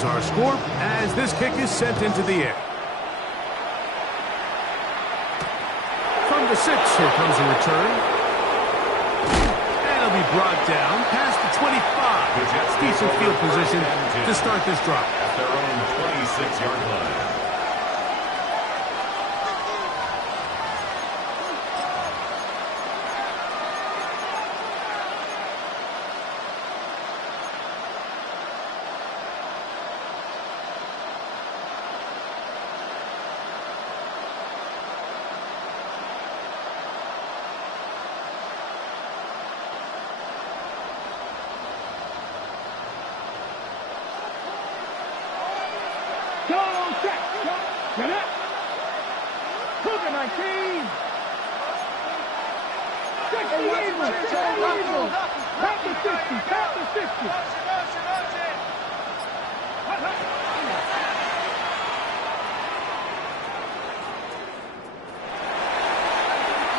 is our score as this kick is sent into the air. From the 6, here comes a return. And it'll be brought down past the 25. Decent field position to start this drive. At their own 26-yard line.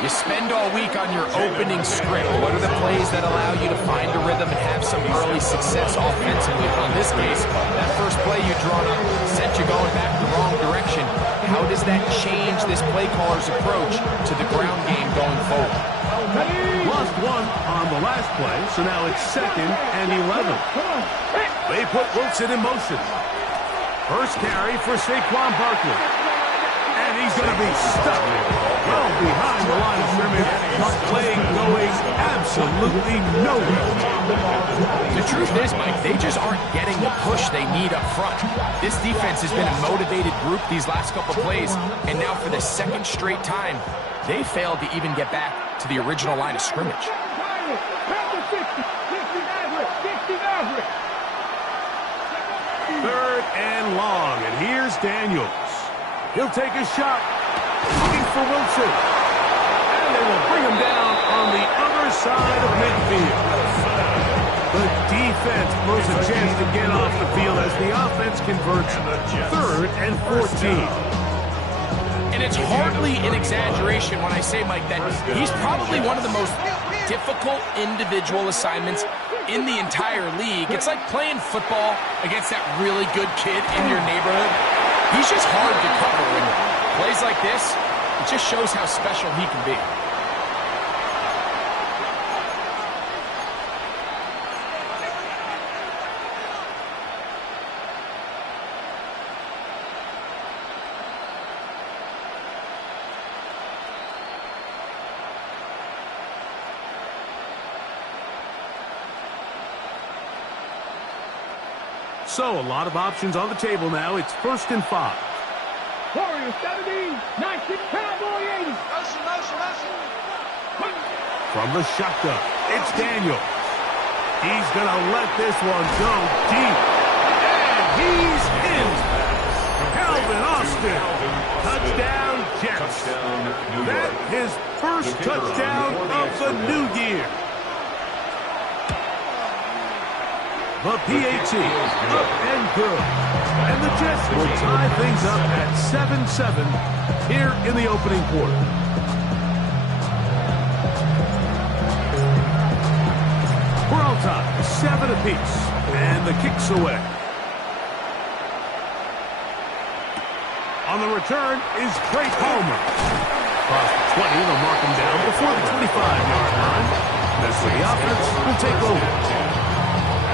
You spend all week on your opening script. What are the plays that allow you to find a rhythm and have some early success offensively? Well, in this case, that first play you drawn up sent you going back the wrong direction. How does that change this play caller's approach to the ground game going forward? Lost one on the last play, so now it's 2nd and 11. They put Wilson in motion. First carry for Saquon Barkley. And he's going to be stuck well behind the line of scrimmage. Play going absolutely nowhere. The truth is, Mike, they just aren't getting the push they need up front. This defense has been a motivated group these last couple plays, and now for the 2nd straight time, they failed to even get back to the original line of scrimmage. 3rd and long, and here's Daniels. He'll take a shot, looking for Wilson. And they will bring him down on the other side of midfield. The defense blows a chance to get off the field as the offense converts 3rd and 14. And it's hardly an exaggeration when I say, Mike, that he's probably one of the most difficult individual assignments in the entire league. It's like playing football against that really good kid in your neighborhood. He's just hard to cover, and plays like this, it just shows how special he can be. So, a lot of options on the table now. It's 1st and 5. Warriors 70, 19, Cowboy 80. Motion. From the shotgun, it's Daniels. He's going to let this one go deep. And he's in. Calvin Austin. Touchdown, Jets. That's his first touchdown of the new year. The PAT, up and good. And the Jets will tie things up at 7-7 here in the opening quarter. We're all tied, 7 apiece. And the kick's away. On the return is Trey Palmer. Across the 20, they'll mark him down before the 25-yard line. That's where the offense will take over.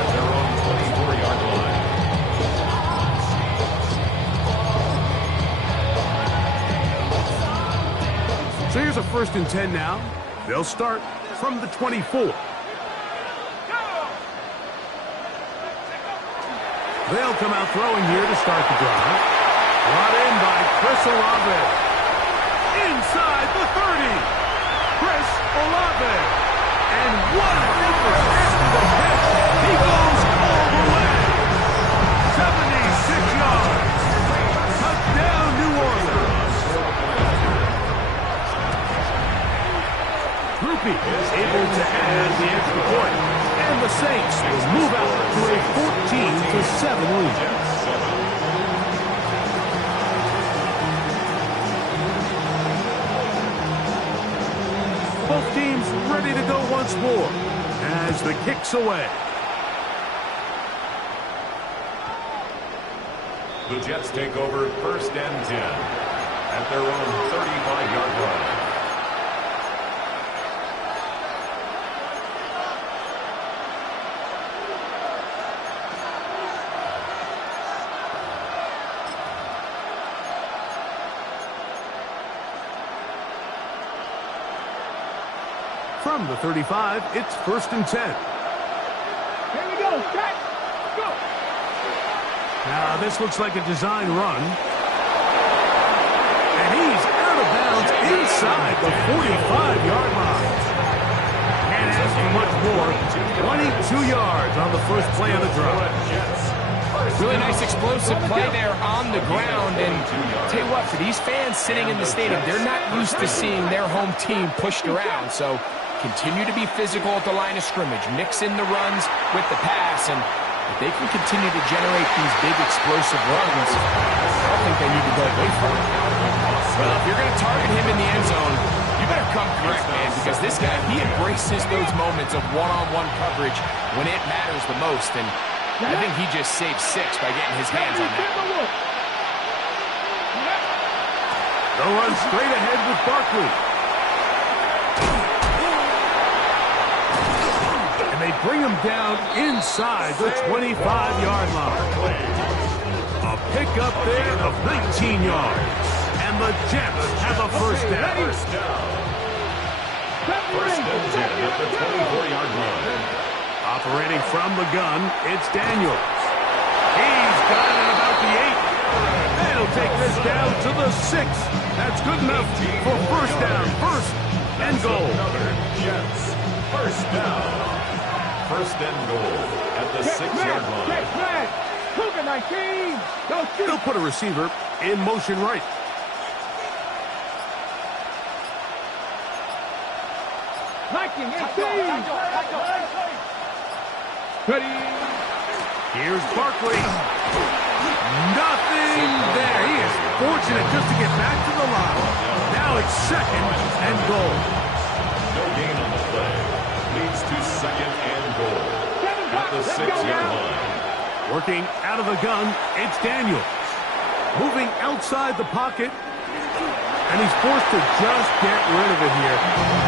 Their own 24-yard line. So here's a 1st and 10 now. They'll start from the 24. They'll come out throwing here to start the drive. Brought in by Chris Olave. Inside the 30. Chris Olave. And what an effort after the catch. He goes all the way. 76 yards. Touchdown, New Orleans. Grupe is able to add the extra point. And the Saints will move out to a 14-7 lead. Both teams ready to go once more as the kick's away. The Jets take over 1st and 10 at their own 35-yard line. From the 35, it's 1st and 10. Here we go. Set. Go. Now, this looks like a design run. And he's out of bounds inside the 45-yard line. Can't ask for much more. 22 yards on the first play of the drive. Really nice explosive play there on the ground. And tell you what, for these fans sitting in the stadium, they're not used to seeing their home team pushed around. So continue to be physical at the line of scrimmage. Mix in the runs with the pass. And if they can continue to generate these big explosive runs, I don't think they need to go away from it. Well, if you're going to target him in the end zone, you better come correct, man, because this guy, he embraces those moments of one-on-one coverage when it matters the most. And I think he just saved 6 by getting his hands on that. They'll run straight ahead with Barkley. And they bring him down inside the 25-yard line. A pickup there of 19 yards. And the Jets have a first down. First and 10 at the 24-yard line. Operating from the gun, it's Daniels. He's got it at about the 8. They'll take this down to the 6. That's good enough for first down. First and goal. Jets, first down. First and goal at the 6-yard line. Cougar 19. They'll put a receiver in motion right. Viking, ready. Here's Barkley. Nothing there. He is fortunate just to get back to the line. Now it's second and goal. No gain on the play. Leads to second and goal at the 6-yard line. Working out of the gun, it's Daniels. Moving outside the pocket. And he's forced to just get rid of it here.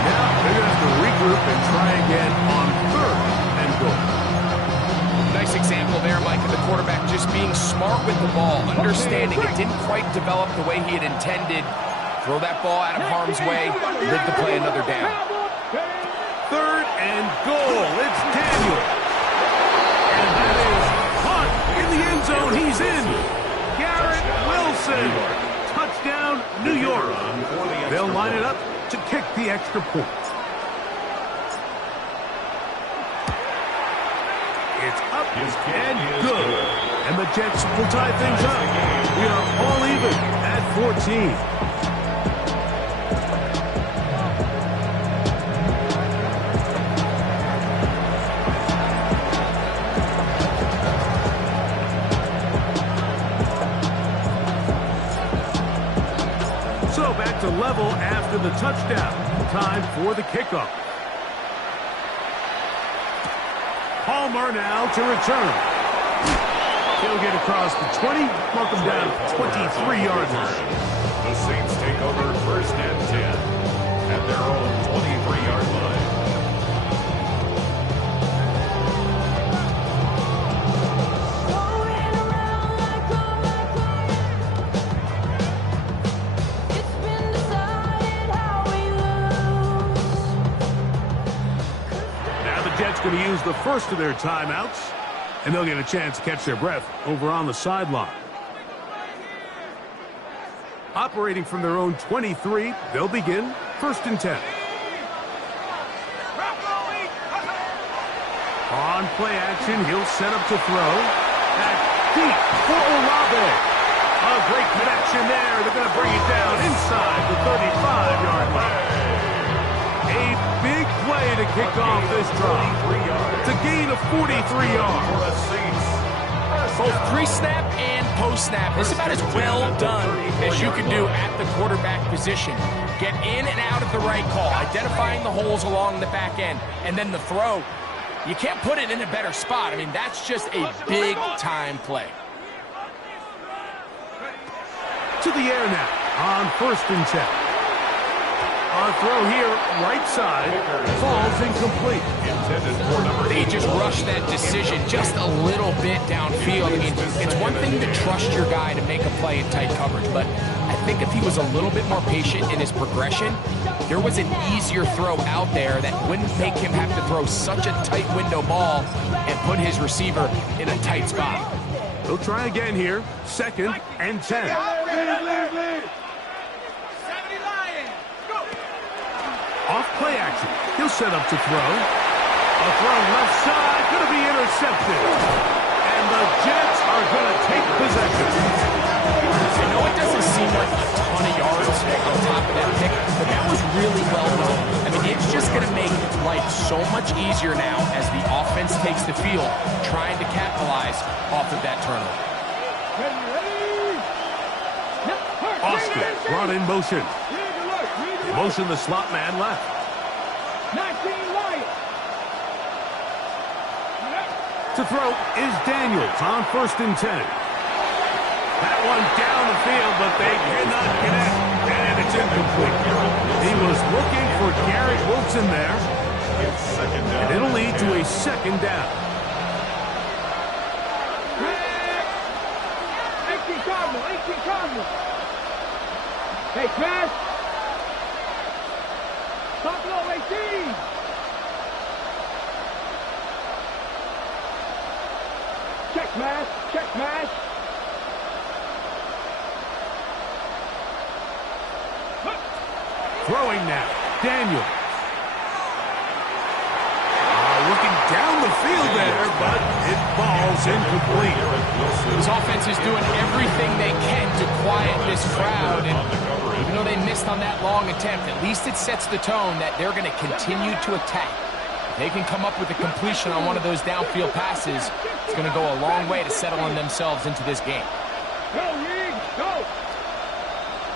Now they're going to have to regroup and try again on 3rd and goal. Nice example there, Mike, of the quarterback just being smart with the ball, understanding it didn't quite develop the way he had intended. Throw that ball out of harm's way, live to play another down. 3rd and goal. It's Daniel. And that is punt in the end zone. He's in. Garrett Wilson. Touchdown, New York. They'll line it up to kick the extra point. It's up and good. And the Jets will tie things up. We are all even at 14. So back to level after the touchdown. Time for the kickoff. Palmer now to return. He'll get across the 20, mark him down 23-yard line. The Saints take over 1st and 10 at their own 23-yard line. Jets going to use the first of their timeouts, and they'll get a chance to catch their breath over on the sideline. Operating from their own 23, they'll begin 1st and 10. On play action, he'll set up to throw. That's deep for Olave. A great connection there. They're going to bring it down inside the 35-yard line. A big play to kick off this drive. It's a gain of 43 yards. Both pre-snap and post-snap. It's about as well done as you can do at the quarterback position. Get in and out at the right call, identifying the holes along the back end, and then the throw. You can't put it in a better spot. I mean, that's just a big-time play. To the air now on 1st and 10. On throw here, right side, falls incomplete. Intended for number 8. They just rushed that decision just a little bit downfield. I mean, it's one thing to trust your guy to make a play in tight coverage, but I think if he was a little bit more patient in his progression, there was an easier throw out there that wouldn't make him have to throw such a tight window ball and put his receiver in a tight spot. He'll try again here, 2nd and 10. Off play action. He'll set up to throw. A throw left side, going to be intercepted. And the Jets are going to take possession. I know it doesn't seem like a ton of yards on top of that pick, but that was really well done. I mean, it's just going to make life so much easier now as the offense takes the field, trying to capitalize off of that turnover. Austin brought in motion. Motion the slot man left. 19 Lions. To throw is Daniels on 1st and 10. That one down the field, but they cannot connect, and it's incomplete. He was looking for Garrett Wilson there, It's 2nd down. and it'll lead to a 2nd down. 18 Cardinal, 18 Cardinal. Hey, Chris. Top low, 18. Check mash, check mash. Throwing now, Daniels. Looking down the field there, but it falls incomplete. This offense is doing everything they can to quiet this crowd, and even though they missed on that long attempt, at least it sets the tone that they're going to continue to attack. If they can come up with a completion on one of those downfield passes, it's going to go a long way to settling themselves into this game. Go, Reed, go.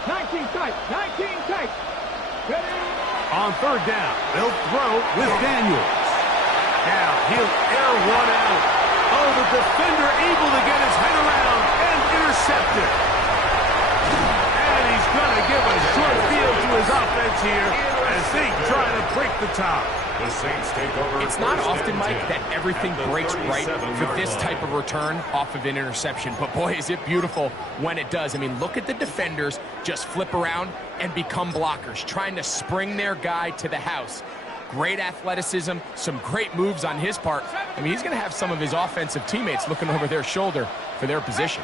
19 tight, 19 tight. Ready? On 3rd down, they'll throw with Daniels. Now he'll air one out. Oh, the defender able to get his head around and intercept it. And he's going to give a short field to his offense here as they try to break the top. The Saints take over. It's not 1st often, and Mike, 10 that everything at the breaks right for 37-yard this line. type of return off of an interception. But boy, is it beautiful when it does. I mean, look at the defenders just flip around and become blockers, trying to spring their guy to the house. Great athleticism, some great moves on his part. I mean, he's going to have some of his offensive teammates looking over their shoulder for their position.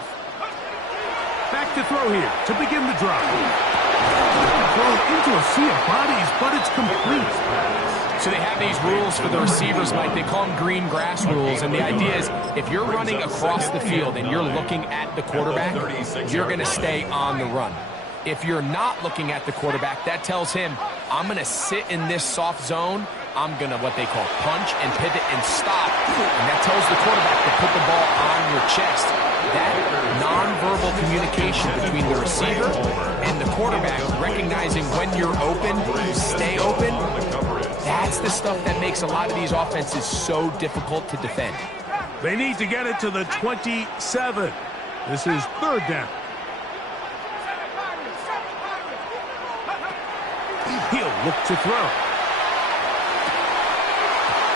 Back to throw here to begin the drive. Throw into a sea of bodies, but it's complete. So they have these rules for the receivers, Mike. They call them green grass rules. And the idea is if you're running across the field and you're looking at the quarterback, you're going to stay on the run. If you're not looking at the quarterback, that tells him, I'm going to sit in this soft zone. I'm going to, what they call, punch and pivot and stop. And that tells the quarterback to put the ball on your chest. That nonverbal communication between the receiver and the quarterback, recognizing when you're open, you stay open, that's the stuff that makes a lot of these offenses so difficult to defend. They need to get it to the 27. This is 3rd down. He'll look to throw.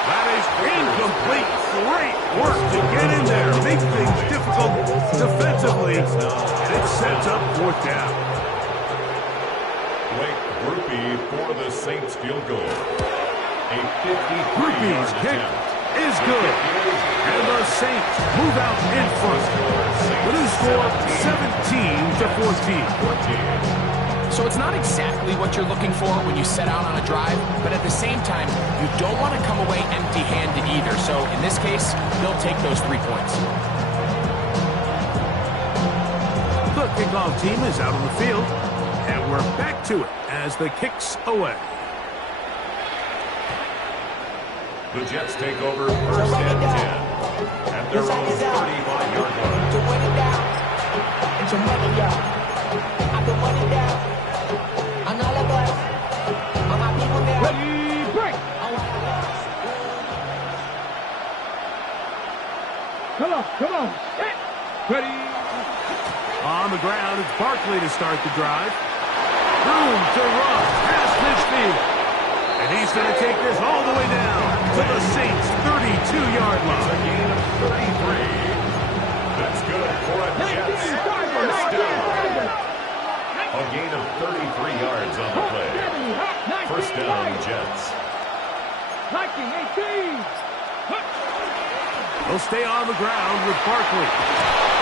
That is incomplete. Great work to get in there. Make things difficult defensively. And it sets up 4th down. Blake Grupe for the Saints field goal. A 53-yard Grupe's kick attempt. is good. And the Saints move out in front. With a score 17-14. So it's not exactly what you're looking for when you set out on a drive, but at the same time, you don't want to come away empty-handed either. So in this case, they'll take those 3 points. The kickoff team is out on the field, and we're back to it as the kick's away. The Jets take over 1st and 10 at their own 35-yard line. To win it down, and to money down. I can money down. I'm all about all my people now. Ready, break. Come on, come on. Hit. Ready. On the ground. It's Barkley to start the drive. Room to run past midfield. And he's going to take this all the way down to the Saints' 32-yard line. A gain of 33. That's good for a Jets first down. A gain of 33 yards on the play. First down, Jets. 19-18. He'll stay on the ground with Barkley.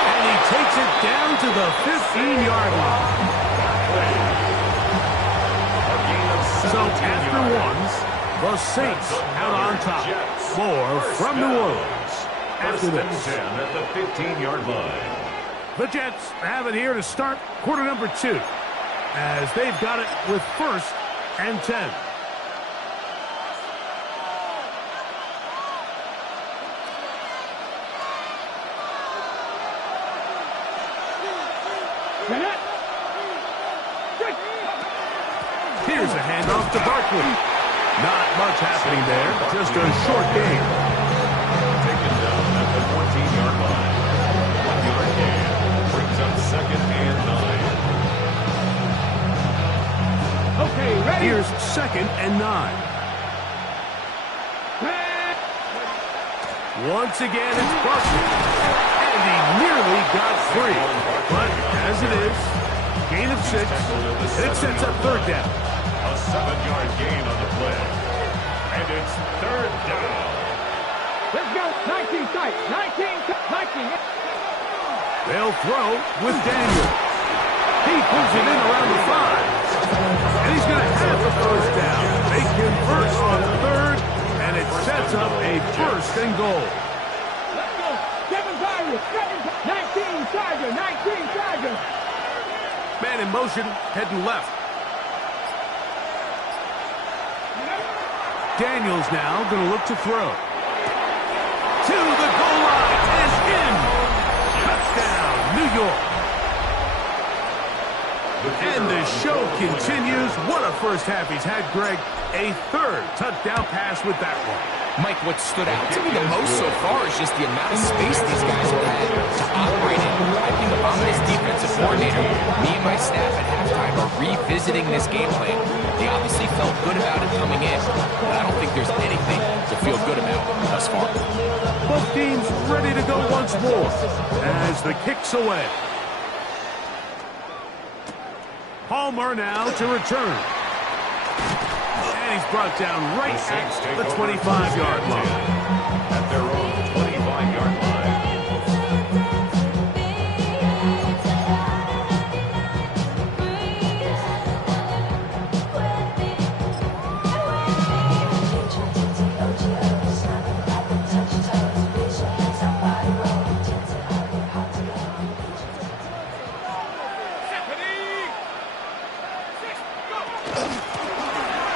And he takes it down to the 15-yard line. So after ones, the Saints out on top. More from New Orleans after this. 10 at the 15-yard line. The Jets have it here to start quarter number 2, as they've got it with first and 10. Here's a handoff to Barkley. Not much happening there, just a short gain. Taken down at the 14-yard line. 1-yard gain brings up second and 9. Okay, ready? Here's second and 9. Once again, it's Barkley. And he nearly got free. But as it is, gain of 6, and it sets up third down. A 7-yard gain on the play. And it's third down. Let's go. 19 tight. 19. They'll throw with Daniel. He pulls it in around the 5. And he's going to have the first down. They convert on third, and it sets up a first and goal. Let's go. 7 Tigers. 19 Tigers. 19 Tigers. Man in motion, heading left. Daniels now going to look to throw. To the goal line and in. Touchdown, New York. And the show continues. What a first half he's had, Greg. A third touchdown pass with that one. Mike, what stood out to me the most so far is just the amount of space these guys have had to operate in. I think if I'm this defensive coordinator, me and my staff at halftime are revisiting this game plan. They obviously felt good about it coming in, but I don't think there's anything to feel good about thus far. Both teams ready to go once more as the kick's away. Palmer now to return. And he's brought down right at the 25-yard line. At their own 25-yard line.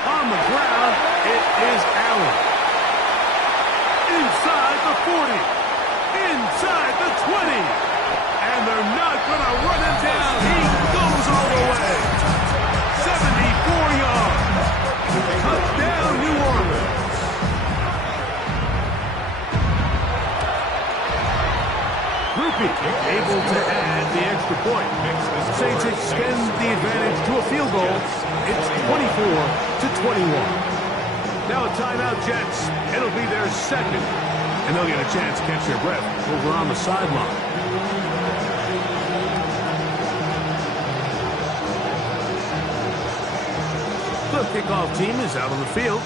On the ground, it is Allen. Inside the 40. Inside the 20. And they're not going to run him down. He goes all the way. 74 yards. Touchdown, New Orleans. Rupi able to add the extra point. Saints extend the advantage to a field goal. It's 24-21. Now a timeout, Jets. It'll be their second. And they'll get a chance to catch their breath over on the sideline. The kickoff team is out on the field.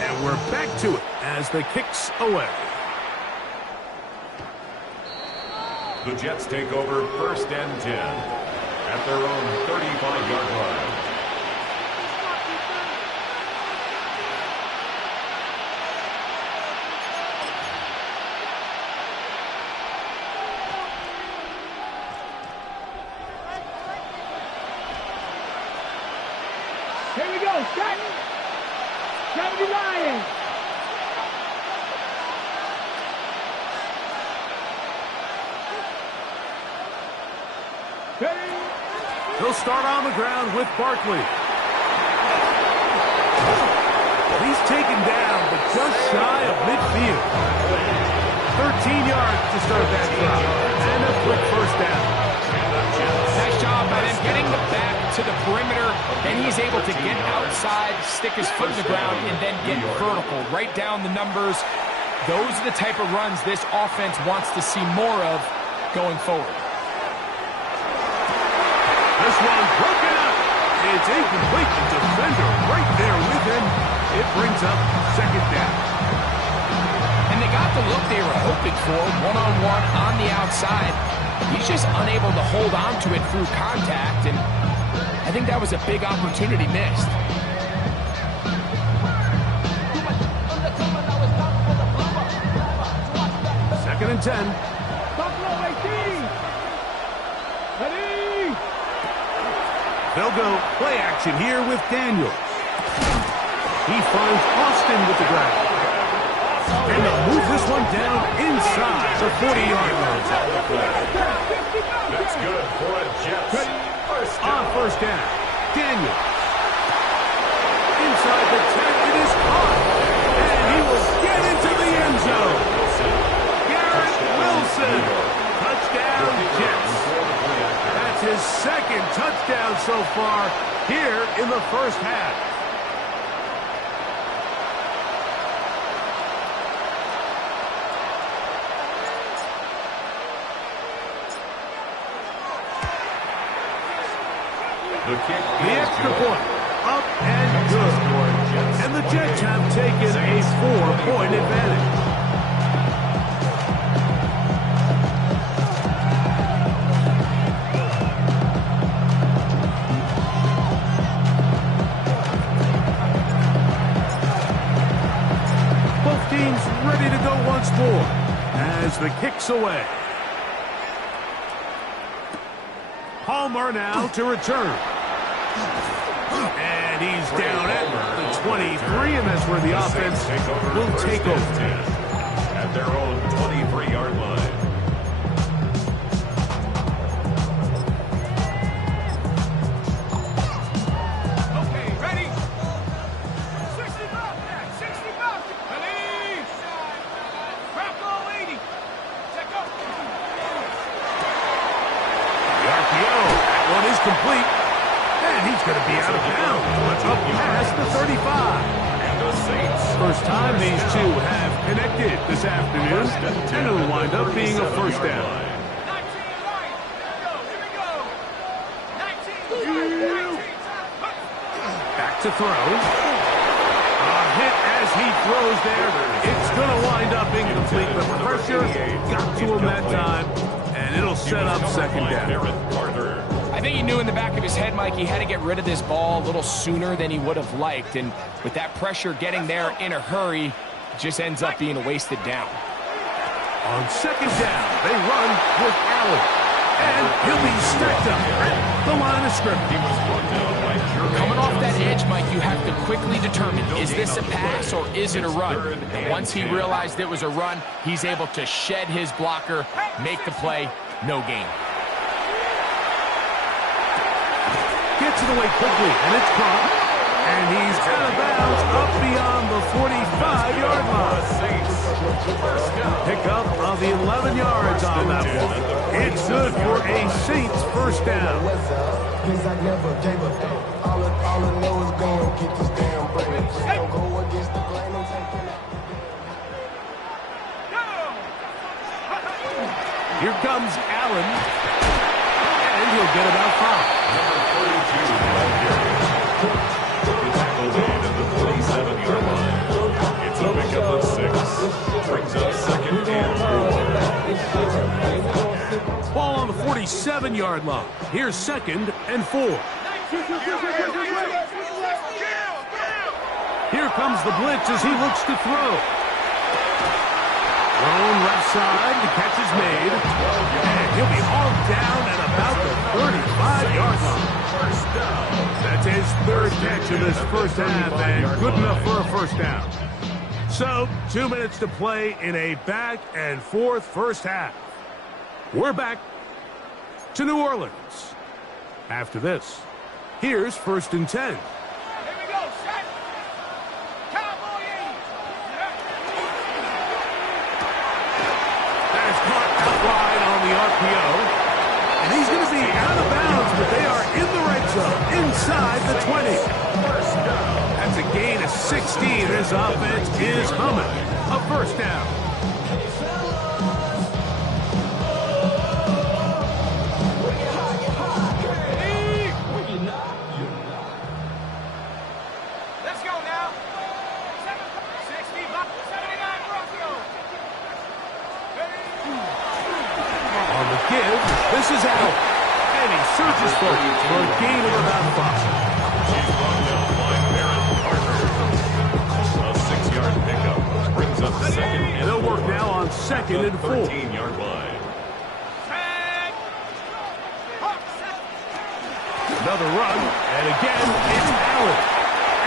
And we're back to it as the kick's away. The Jets take over first and 10 at their own 35-yard line. Here we go. Start. 79. He'll start on the ground with Barkley. He's taken down, but just shy of midfield. 13 yards to start that drive. And a quick first down. Nice to the perimeter, then he's able to get outside, stick his foot in the ground, and then get vertical, right down the numbers. Those are the type of runs this offense wants to see more of going forward. This one broken up. It's incomplete. The defender right there with him. It brings up second down. And they got the look they were hoping for, one-on-one on the outside. He's just unable to hold on to it through contact, and I think that was a big opportunity missed. Second and 10. Buffalo 18. Ready. They'll go play action here with Daniels. He finds Austin with the grab. And they'll move this one down inside the 40-yard line. That's good for a Jets. On first down, Daniels. Inside the 10, it is caught. And he will get into the end zone. Garrett Wilson. Touchdown, Jets. That's his second touchdown so far here in the first half. The extra point, up and good. And the Jets have taken a 4-point advantage. Both teams ready to go once more as the kick's away. Palmer now to return. And he's down at the 23, and that's where the offense will take over. At their own 23-yard line. Okay, ready? 60 bucks. 60 bucks. Ready. Bravo 80. Check up. The RPO, that one is complete. And he's going to be out of bounds. Up past the 35. And the Saints. First time these two have connected this afternoon. And it'll wind up being a first down. 19 right. Here we go. 19. Back to throw. A hit as he throws there. It's going to wind up incomplete. The pressure got to him that time. And it'll set up second down. I think he knew in the back of his head, Mike, he had to get rid of this ball a little sooner than he would have liked. And with that pressure getting there in a hurry, it just ends up being a wasted down. On second down, they run with Allen. And he'll be stacked up at the line of scrimmage. Coming off that edge, Mike, you have to quickly determine, is this a pass or is it a run? And once he realized it was a run, he's able to shed his blocker, make the play, no gain. Gets it away quickly, and it's caught. And he's out of bounds up beyond the 45-yard line. Pick up of the 11 yards on that one. It's good for a Saints first down. Here comes Allen. And he'll get about 5. Number 42, he tackled in at the 47-yard line. It's a pickup of 6. Brings up second and 4. Ball on the 47-yard line. Here's second and 4. Here comes the blitz as he looks to throw. Thrown left side, the catch is made, and he'll be hauled down at about the 35-yard line. That's his third catch of this first half, and good enough for a first down. So, 2 minutes to play in a back-and-forth first half. We're back to New Orleans. After this, here's first and 10. RPO, and he's going to be out of bounds, but they are in the red zone This offense is humming. A first down. Let's go now. 79 Broncos. On the give, this is out. And he surges forward for a gain of about 5. He's brought down by Baron Carter. A 6-yard pickup brings up second and They'll work now on second and 4. 13-yard line. Another run, and again, it's Allen.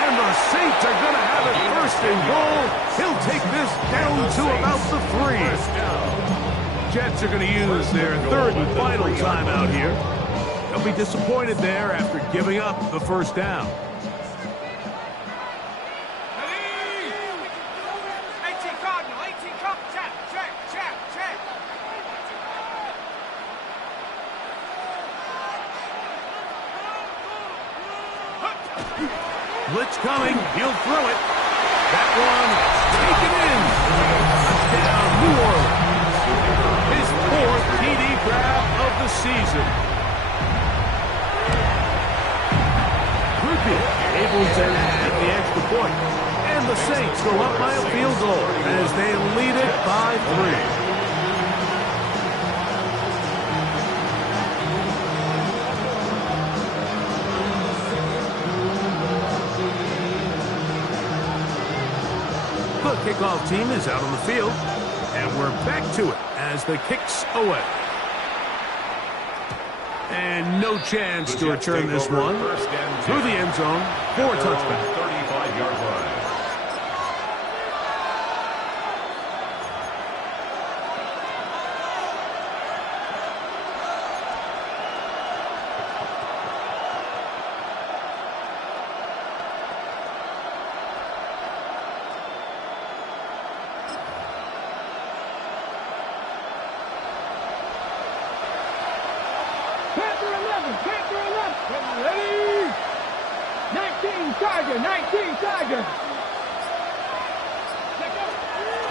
And the Saints are going to have it first and goal. He'll take this down to about the 3. Jets are going to use their third and final timeout here. They'll be disappointed there after giving up the first down. 18 Cardinal, 18 Cardinal, check. Blitz coming, he'll throw it. That one, taken in. Touchdown, New Orleans. His 4th TD grab of the season. Ruby able to get the extra point. And the Saints go up by a field goal as they lead it by 3. The kickoff team is out on the field, and we're back to it as the kick's away. And no chance to return this one through the end zone for a touchdown. 35-yard line. Ready? 19 Tiger.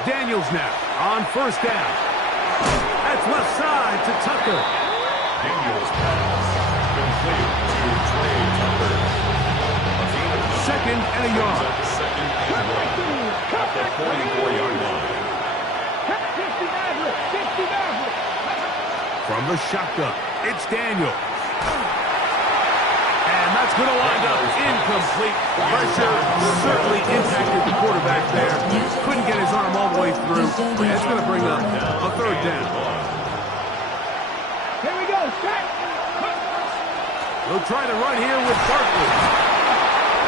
Daniels now on first down. That's left side to Tucker. Daniels pass complete to Trey Tucker. Second and a yard. Second and 1 at the 44-yard line. From the shotgun, it's Daniels. And that's going to wind up incomplete. Pressure certainly impacted the quarterback there. Couldn't get his arm all the way through. That's going to bring up a third down. Here we go, set. They'll try to run here with Barkley.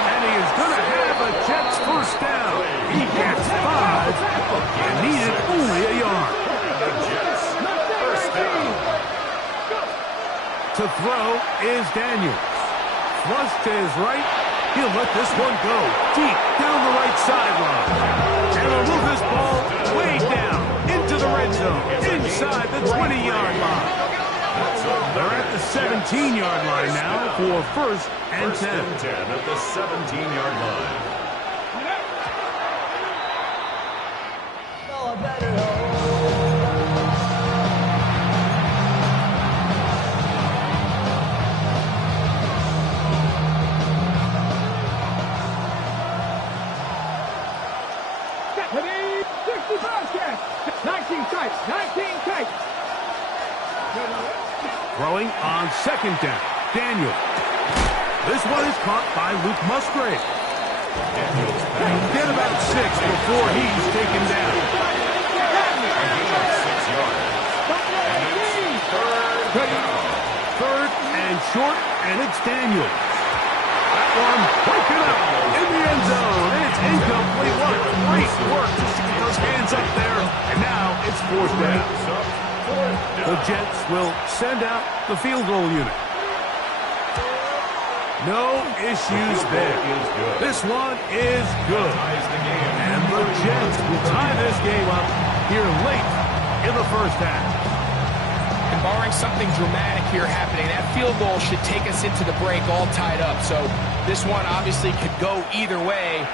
And he is going to have a Jets first down. He gets 5 and needed only a yard. The Jets first down. To throw is Daniels. Flush to his right. He'll let this one go deep down the right sideline. And he'll move this ball way down into the red zone, inside the 20-yard line. They're at the 17-yard line now for first and 10. First and 10 at the 17-yard line. No, I better Ready? 65 catch. 19 tight. Throwing on second down. Daniel. This one is caught by Luke Musgrave. Daniels Get about 6 before he's taken down. 6 yards. Third and short, and it's Daniels. That one broken up in the end zone. It's incomplete. What great work just to get those hands up there. And now it's fourth down. The Jets will send out the field goal unit. No issues there. This one is good. And the Jets will tie this game up here late in the first half. And barring something dramatic here happening, that field goal should take us into the break all tied up. So this one obviously could go either way.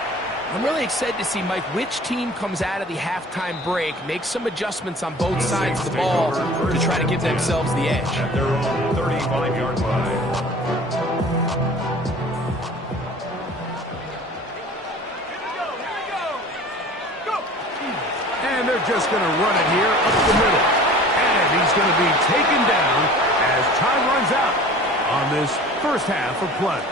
I'm really excited to see, Mike, which team comes out of the halftime break, makes some adjustments on both sides of the ball to try to give themselves the edge. At their own 35-yard line. And they're just going to run it here up the middle. And he's going to be taken down as time runs out on this first half of play.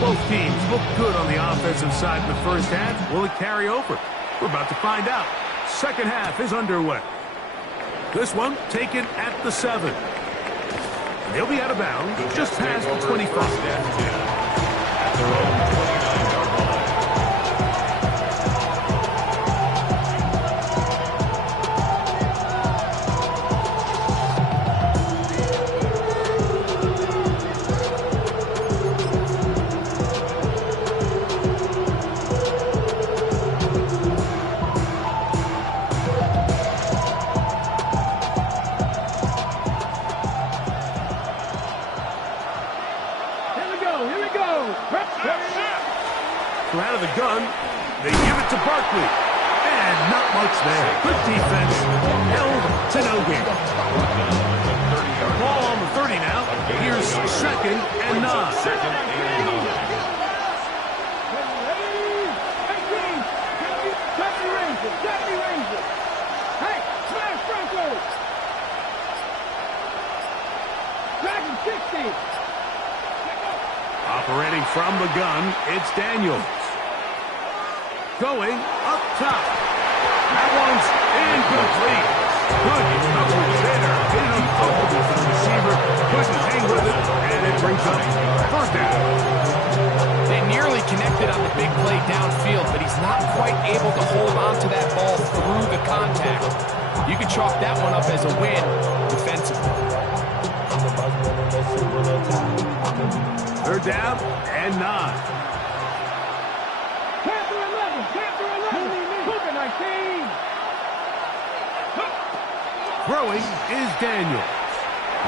Both teams look good on the offensive side in the first half. Will it carry over? We're about to find out. Second half is underway. This one taken at the 7. And they'll be out of bounds just past the 25. At their own 29-yard line. So out of the gun, they give it to Barkley. And not much there. Good defense. Held to no gain. Ball on the 30 now. Here's second and 9. Second and 9. Hey, smash Broncos! Dragon 60! Operating from the gun, it's Daniels. Going up top. That one's incomplete. Good coverage there. Getting uncomfortable for the receiver. Couldn't hang with it, and it brings up first down. They nearly connected on the big play downfield, but he's not quite able to hold on to that ball through the contact. You can chalk that one up as a win defensively. Third down and 9. Panther 11! Panther 11! Cougar 19! Throwing is Daniels.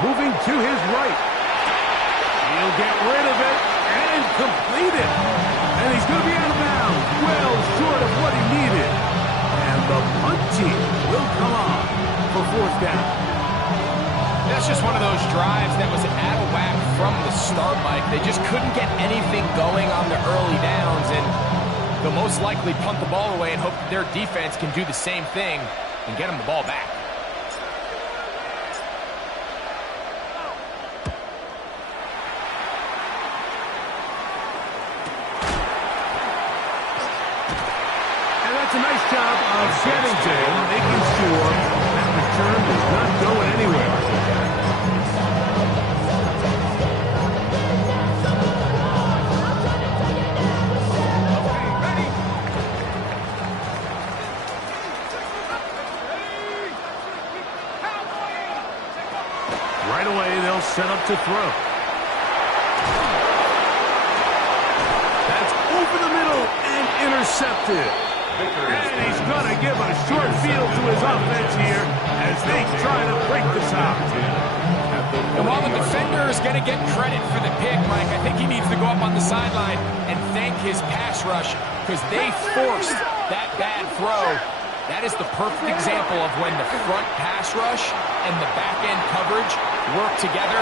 Moving to his right. He'll get rid of it and complete it. And he's going to be out of bounds. Well short of what he needed. And the punt team will come on for fourth down. That's just one of those drives that was out of whack from the start, Mike. They just couldn't get anything going on the early downs, and they'll most likely punt the ball away and hope that their defense can do the same thing and get them the ball back. And that's a nice job of getting to him, making sure that return is not going anywhere. Right away, they'll set up to throw. That's over the middle and intercepted. And he's going to give a short field to his offense here as they try to break the tie. And while the defender is going to get credit for the pick, Mike, I think he needs to go up on the sideline and thank his pass rush because they forced that bad throw. That is the perfect example of when the front pass rush and the back-end coverage work together.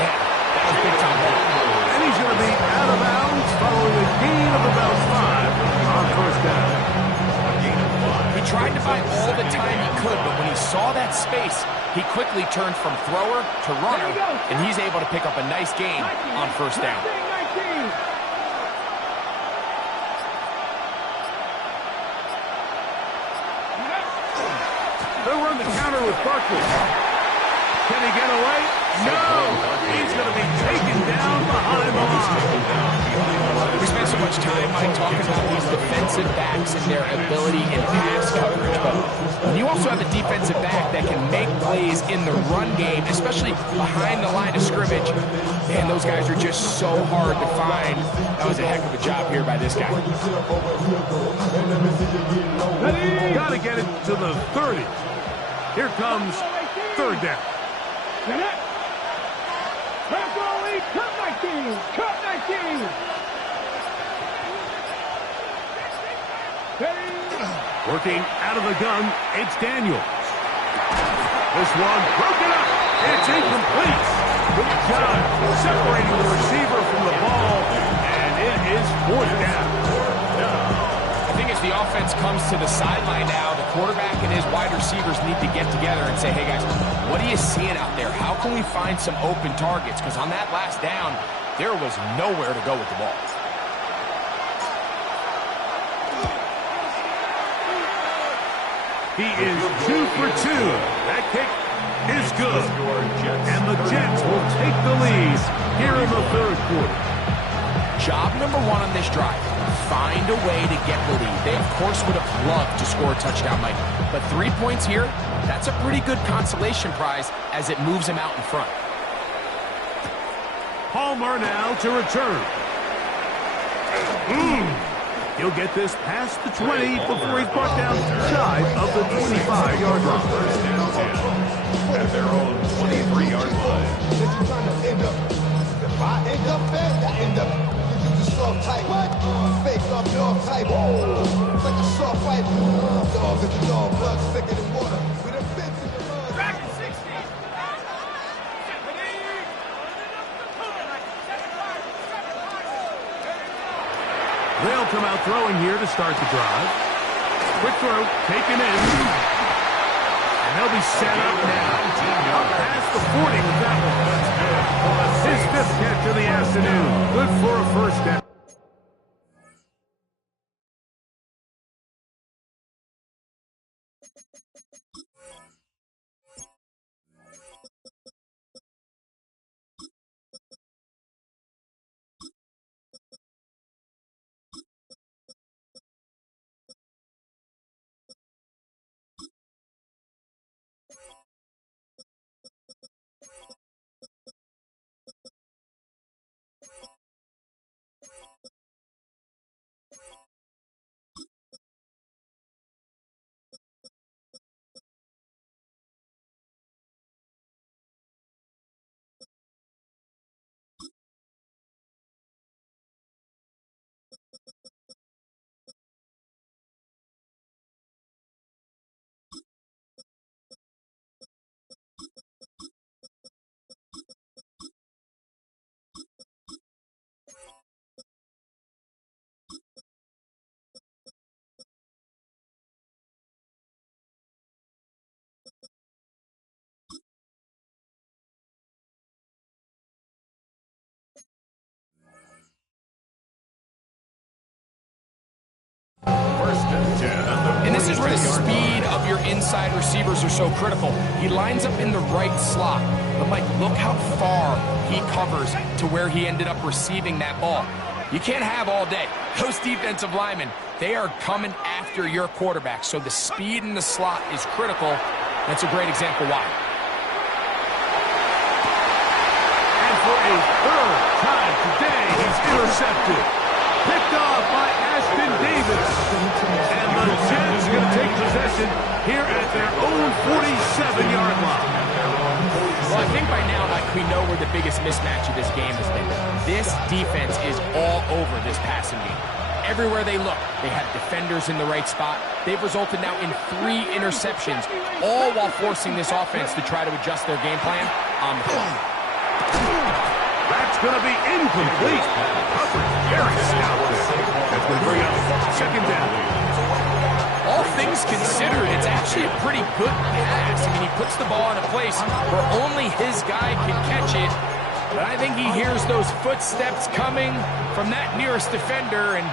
Man, that was big time ball. And he's going to be out of bounds following a gain of about 5 on first down. He tried to buy all the time he could, but when he saw that space, he quickly turned from thrower to runner, and he's able to pick up a nice gain on first down. They'll run the counter with Barkley. Can he get away? No! He's going to be taken down behind the line. We spent so much much time, Mike, talking about these defensive backs and their ability in pass coverage, but when you also have a defensive back that can make plays in the run game, especially behind the line of scrimmage, man, those guys are just so hard to find. That was a heck of a job here by this guy. Got to get it to the 30. Here comes third down. Cut 19! Cut 19! Working out of the gun, it's Daniels. This one broken up. It's incomplete. Good job separating the receiver from the ball, and it is fourth down. I think as the offense comes to the sideline now, the quarterback and his wide receivers need to get together and say, hey guys, what are you seeing out there? How can we find some open targets? Because on that last down, there was nowhere to go with the ball. He is 2 for 2. That kick is good. And the Jets will take the lead here in the third quarter. Job number one on this drive, find a way to get the lead. They, of course, would have loved to score a touchdown, Mike. But 3 points here, that's a pretty good consolation prize as it moves them out in front. Palmer now to return. He'll get this past the 20 before he's brought down shy of the 25-yard line. First down 10 at their own 23-yard line. If I end up bad, I end up. You just soft type. Fake up dog type. Like a soft fight. Dog is the dog, blood thicker than water. We done been through the mud. Back to 60. They'll come out throwing here to start the drive. Quick throw, taken in. And they'll be set up now. Up past the 40 with that one. His fifth catch of the afternoon. Good for a first down. And this is where the speed of your inside receivers are so critical. He lines up in the right slot. But, Mike, look how far he covers to where he ended up receiving that ball. You can't have all day. Those defensive linemen, they are coming after your quarterback. So the speed in the slot is critical. That's a great example why. And for a third time today, he's intercepted. Picked off by Ashtyn Davis. And the Jets going to take possession here at their own 47-yard line. Well, I think by now, Mike, we know where the biggest mismatch of this game has been. This defense is all over this passing game. Everywhere they look, they have defenders in the right spot. They've resulted now in 3 interceptions, all while forcing this offense to try to adjust their game plan on the fly. That's going to be incomplete. Coverage very stout there. That's going to bring up second down. All things considered, it's actually a pretty good pass. I mean, he puts the ball in a place where only his guy can catch it. But I think he hears those footsteps coming from that nearest defender, and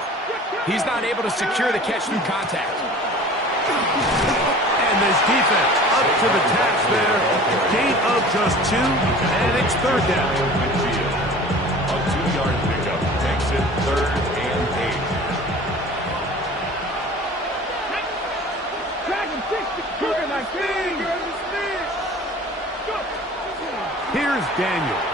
he's not able to secure the catch through contact. And this defense up to the task there. Gain of just 2, and it's third down. A 2-yard pickup takes it 3rd and 8. Here's Daniels.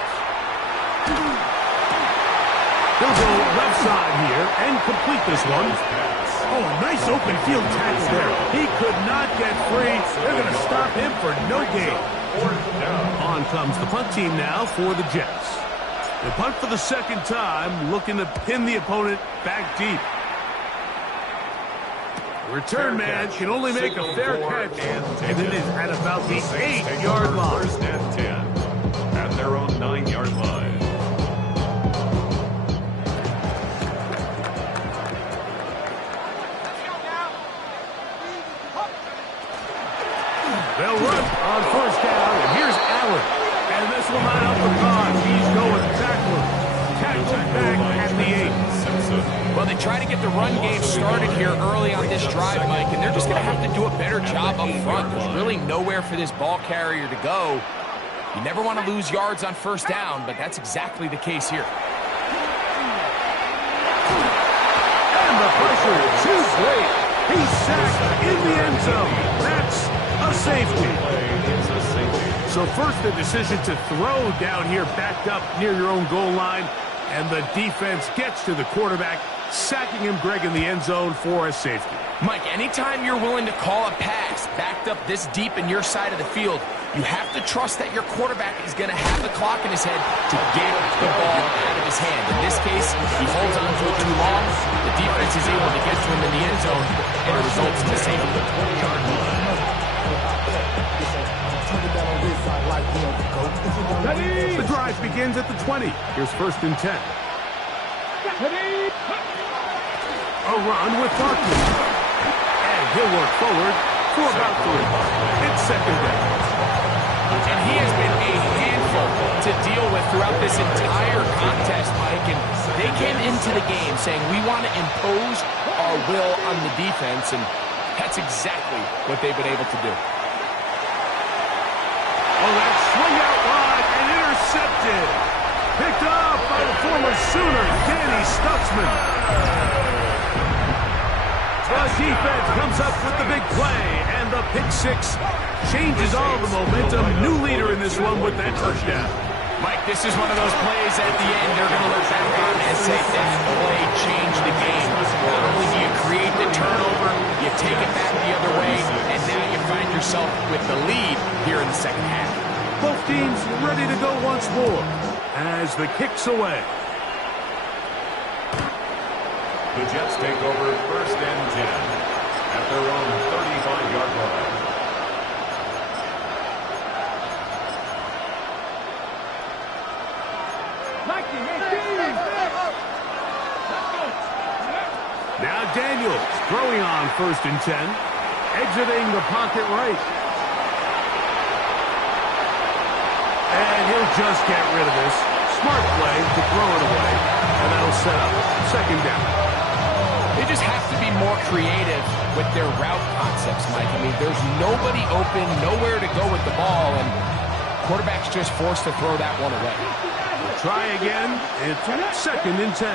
He'll go left side here and complete this one. Oh, a nice open field tackle there. He could not get free. They're going to stop him for no gain. On comes the punt team now for the Jets. They punt for the second time, looking to pin the opponent back deep. Return man can only make a fair catch, and it is at about the 8-yard line. First and 10 at their own 9-yard line. They'll run on first down, and here's Allen. And this will not help the cause. He's going backward. Tackled back at the 8. Well, they try to get the run game started here early on this drive, Mike, and they're just going to have to do a better job up front. There's really nowhere for this ball carrier to go. You never want to lose yards on first down, but that's exactly the case here. And the pressure is too great. He's sacked in the end zone. That's a safety. So first the decision to throw down here backed up near your own goal line, and the defense gets to the quarterback, sacking him, Greg, in the end zone for a safety. Mike, anytime you're willing to call a pass backed up this deep in your side of the field, you have to trust that your quarterback is going to have the clock in his head to get the ball out of his hand. In this case, he holds on to it too long. The defense is able to get to him in the end zone, and it results in the safety. The drive begins at the 20. Here's first and 10. A run with Barkley. And he'll work forward for about 3. It's second down. And he has been a handful to deal with throughout this entire contest, Mike. And they came into the game saying, we want to impose our will on the defense, and that's exactly what they've been able to do. Oh, that swing out wide and intercepted. Picked up by the former Sooner, Danny Stutzman. The defense comes up with the big play, and the pick six changes all the momentum. New leader in this one with that touchdown. Mike, this is one of those plays at the end they're going to look back on and say that play changed the game. Not only do you create the turnover, you take it back the other way, and now you find yourself with the lead here in the second half. Both teams ready to go once more as the kick's away. The Jets take over first and 10 at their own 35-yard line. Now Daniels throwing on first and 10, exiting the pocket right. And he'll just get rid of this. Smart play to throw it away, and that'll set up second down. They just have to be more creative with their route concepts, Mike. I mean, there's nobody open, nowhere to go with the ball, and quarterback's just forced to throw that one away. Try again. It's second and 10.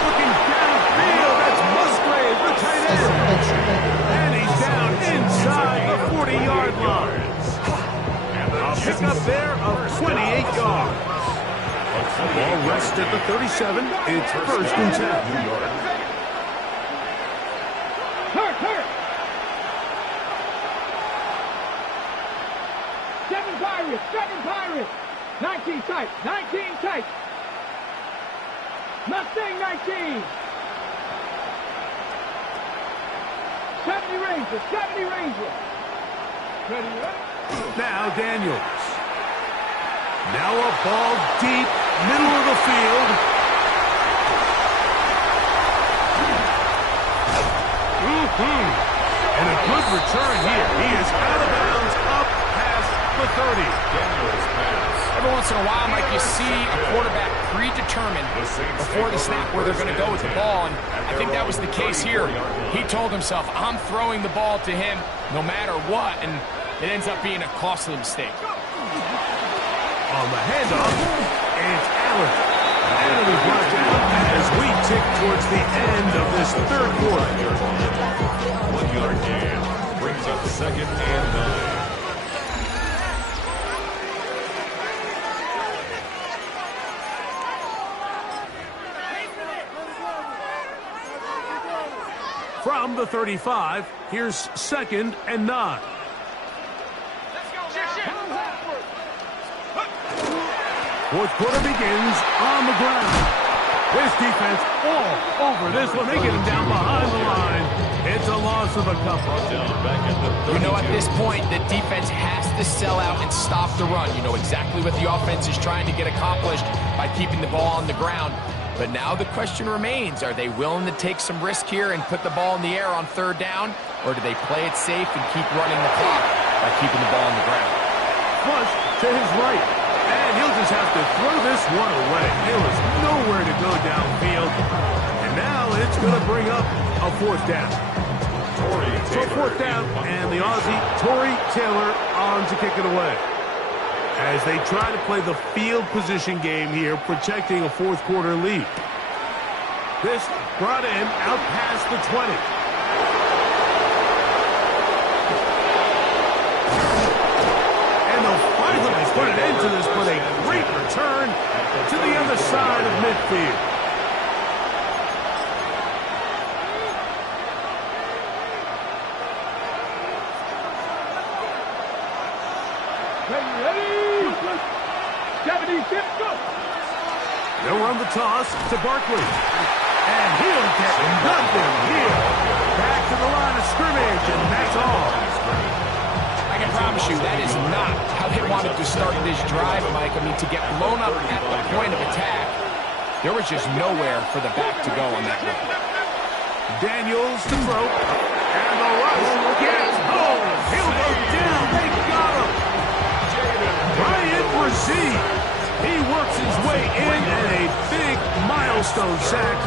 Looking downfield, that's Musgrave, the tight end. And he's down inside the 40-yard line. A pickup there of 28 yards. Ball rests at the 37. It's first and 10. Hurt. 7 Pirates. 19 tight. Mustang 19. 70 Rangers. Ready? Now Daniels. Now a ball deep, middle of the field. And a good return here. He is out of bounds, up past the 30. Daniels pass. Every once in a while, Mike, you see a quarterback predetermined before the snap where they're going to go with the ball, and I think that was the case here. He told himself, I'm throwing the ball to him no matter what, and it ends up being a costly mistake. On the handoff, it's Allen. And he's brought down as we tick towards the end of this third quarter. 1 yard gain. Brings up 2nd and 9. From the 35, here's 2nd and 9. Fourth quarter begins on the ground. This defense all over this one. They get him down behind the line. It's a loss of a couple. You know, at this point, the defense has to sell out and stop the run. You know exactly what the offense is trying to get accomplished by keeping the ball on the ground. But now the question remains, are they willing to take some risk here and put the ball in the air on 3rd down? Or do they play it safe and keep running the clock by keeping the ball on the ground? Flush to his right. And he'll just have to throw this one away. There was nowhere to go downfield. And now it's going to bring up a 4th down. So 4th down, and the Aussie, Tory Taylor, on to kick it away. As they try to play the field position game here, protecting a 4th quarter lead. This brought in out past the 20. And they'll finally put it into this with a great return to the other side of midfield. They'll run the toss to Barkley. And he'll get nothing here. Back to the line of scrimmage, and that's all. I can promise you that is not how they wanted to start this drive, Mike. I mean, to get blown up at the point of attack, there was just nowhere for the back to go on that one. Daniels to throw. And the rush gets home. He'll go down. They got him. Ryan Brzee. He works his way in and a big milestone sack,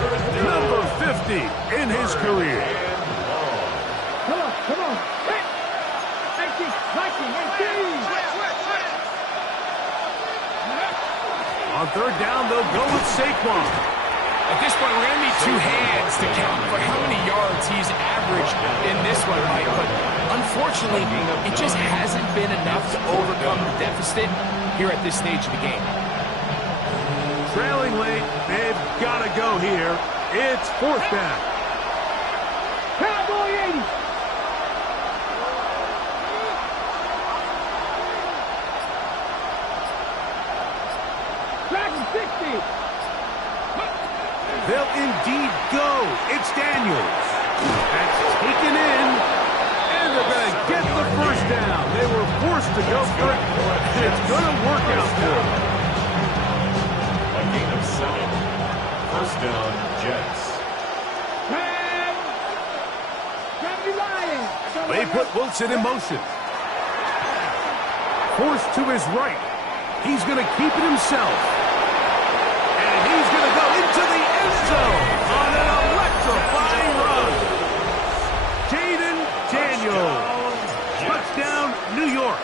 number 50 in his career. Come on. 19. On 3rd down, they'll go with Saquon. At this point, we're going to need 2 hands to count for how many yards he's averaged in this one, Mike. But unfortunately, it just hasn't been enough to overcome the deficit here at this stage of the game. Trailing late, they've got to go here. It's 4th down. Cowboy 80. Dragon 60. They'll indeed go. It's Daniels. That's taken in. And they're going to get the 1st down. They were forced to go for it. And it's going to work out for them. A gain of 7. 1st down, Jets. They put Wilson in motion. Forced to his right. He's going to keep it himself. And he's going to go into the end zone on an electrifying run. Jaden Daniels. Touchdown, New York.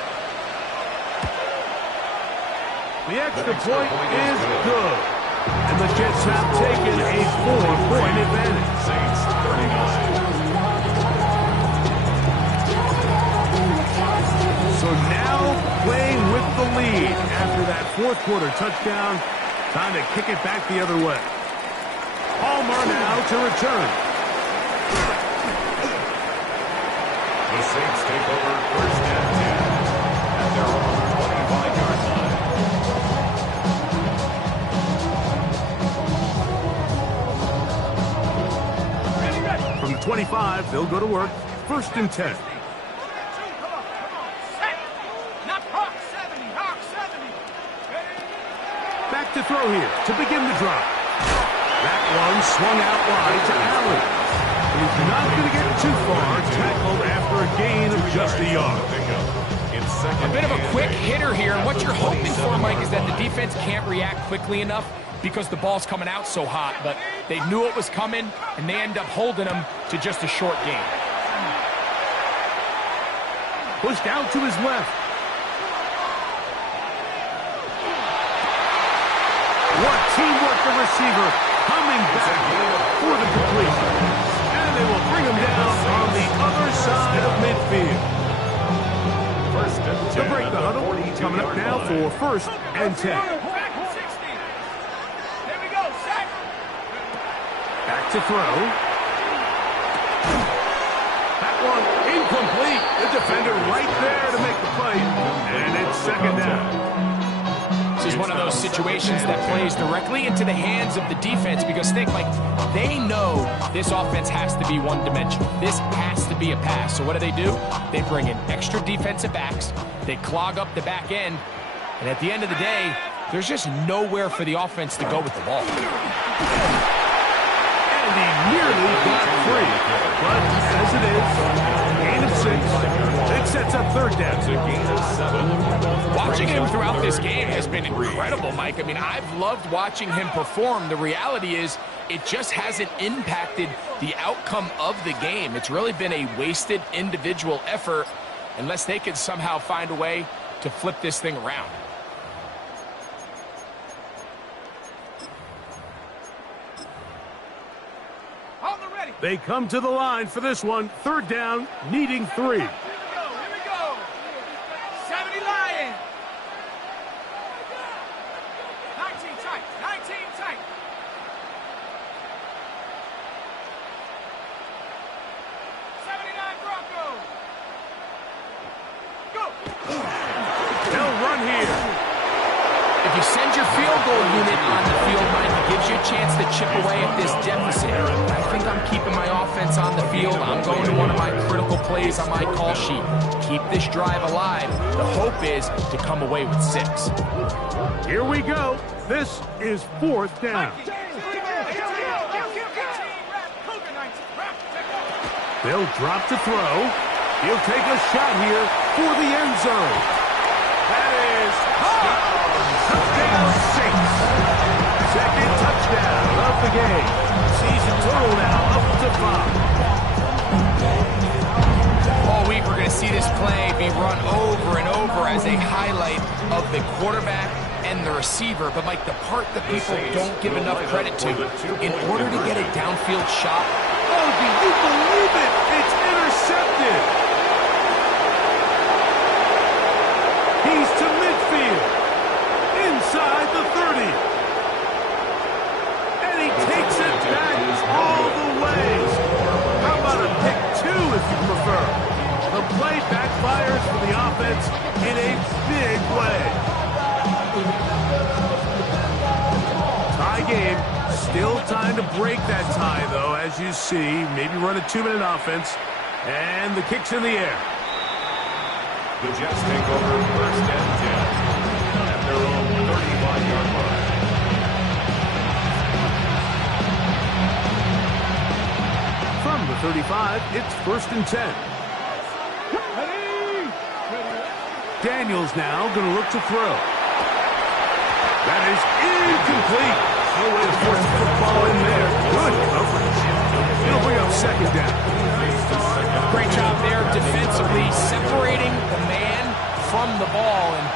The extra point is good. And the Jets have taken a 4-point advantage. Saints 39. So now playing with the lead after that 4th quarter touchdown. Time to kick it back the other way. Palmer now to return. The Saints take over 1st and 10 at their own 25-yard line. From the 25, they'll go to work. 1st and 10. Back to throw here to begin the drive. That one swung out wide to Allen. He's not going to get too far. Tackled after a gain of just a yard. A bit of a quick hitter here. And what you're hoping for, Mike, is that the defense can't react quickly enough because the ball's coming out so hot. But they knew it was coming, and they end up holding them to just a short gain. Pushed out to his left. What teamwork the receiver coming back for the completion. And they will bring him down on the other side of midfield. To break the huddle, coming up now for 1st and 10. Back to throw. That one incomplete. The defender right there to make the play. And it's 2nd down. This is one of those situations that plays directly into the hands of the defense because think, like, they know this offense has to be one-dimensional. This has to be a pass. So what do? They bring in extra defensive backs. They clog up the back end. And at the end of the day, there's just nowhere for the offense to go with the ball. And he nearly got free. But as it is, gain of 6. It sets up 3rd down. It's a gain of 7. Watching him throughout this game has been incredible, Mike. I mean, I've loved watching him perform. The reality is it just hasn't impacted the outcome of the game. It's really been a wasted individual effort unless they can somehow find a way to flip this thing around. They come to the line for this one. 3rd down, needing 3. Here we go. 70 Lions. 19 tight. 19 tight. Broncos. Go. They'll run here. If you send your field goal unit on the field, Mike, it gives you a chance to chip away at this deficit. I think I'm keeping my offense on the field. I'm going to one of my critical plays on my call sheet. Keep this drive alive. The hope is to come away with 6. Here we go. This is 4th down. They'll drop to throw. He'll take a shot here for the end zone. That is touchdown Saints. 2nd touchdown of the game. Season total now up to 5. All week we're going to see this play be run over and over as a highlight of the quarterback and the receiver. But, Mike, the part that people don't give enough credit to, in order to get a downfield shot, oh, do you believe it? It's intercepted. He's to midfield. Inside the 30. And he takes it back all the way. How about a pick 2 if you prefer? The play backfires for the offense in a big way. Tie game. Still time to break that tie, though, as you see. Maybe run a 2-minute offense. And the kick's in the air. The Jets take over 1st and 10 at their own 35-yard line. From the 35, it's 1st and 10. Daniels now going to look to throw. That is incomplete. No way to force the football in there. Good coverage. It'll bring up 2nd down. great job there defensively, separating the man from the ball. And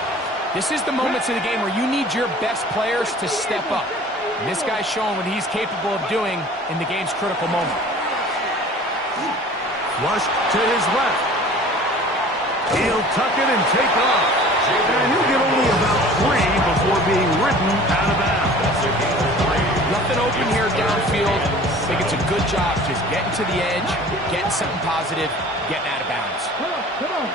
this is the moments of the game where you need your best players to step up. And this guy's showing what he's capable of doing in the game's critical moment. Flushed to his left. He'll tuck it and take off. And he'll get only about 3 before being ridden out of bounds. Nothing open here downfield. I think it's a good job just getting to the edge, getting something positive, getting out of bounds. Come on.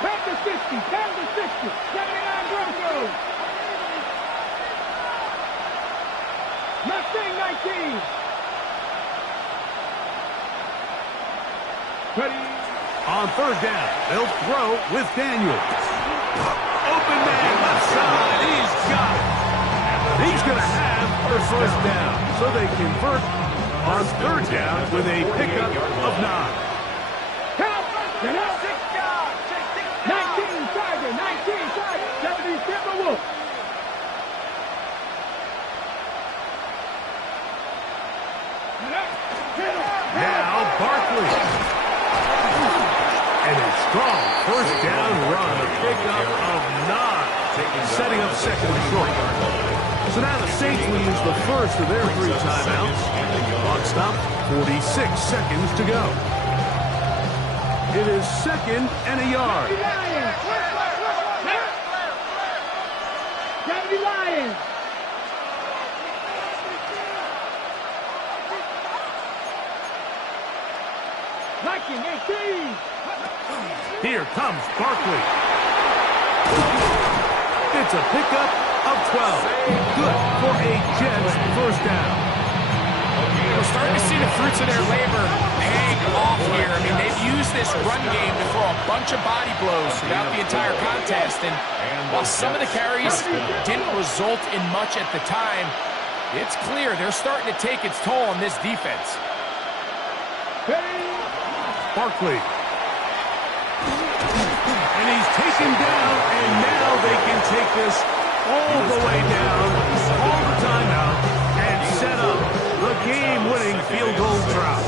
Back to 60. Down to 60. 79 Broncos. Mustang 19. Ready. On 3rd down, they'll throw with Daniels. Open man left side. He's got it. He's going to have the 1st down. So they convert on 3rd down with a pickup of 9. Help! Get out! 19 Tiger. 19 Tiger. 70 Timberwolf. Now Barkley. And a strong 1st down run. A pickup of 9. Setting up 2nd and short. So now the Saints will use the first of their 3 timeouts. Clock stop, 46 seconds to go. It is 2nd and a yard. Gotta be Lions. Viking 18. Here comes Barkley. It's a pickup of 12. Good for a Jets first down. We're starting to see the fruits of their labor paying off here. I mean, they've used this run game to throw a bunch of body blows throughout the entire contest. And while some of the carries didn't result in much at the time, it's clear they're starting to take its toll on this defense. Barkley. And he's taken down, and now they can take this all the way down, call the timeout, and set up the game-winning field goal drop.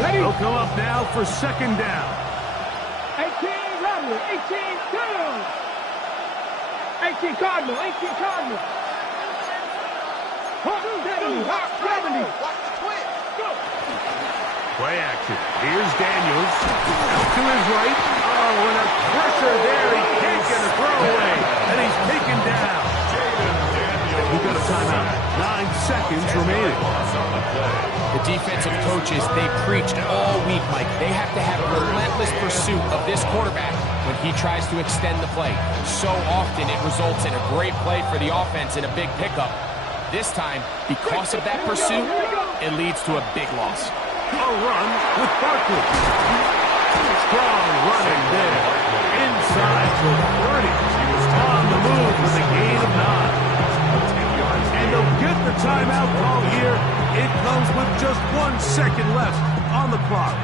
Ready? They'll come up now for 2nd down. 18 Rebel, 18 Cardinal. 18 Cardinal, 18 Cardinal. 70, 70. Play action. Here's Daniels. Out to his right. Oh, and a pressure there. He can't get a throw away. And he's taken down. We've got a timeout. 9 seconds remaining. The defensive coaches, they preached all week, Mike. They have to have relentless pursuit of this quarterback when he tries to extend the play. So often it results in a great play for the offense and a big pickup. This time, because of that pursuit, it leads to a big loss. A run with Barkley. Strong running there. Inside the 30. On the move with a gain of 9. And they'll get the timeout call here. It comes with just 1 second left on the clock.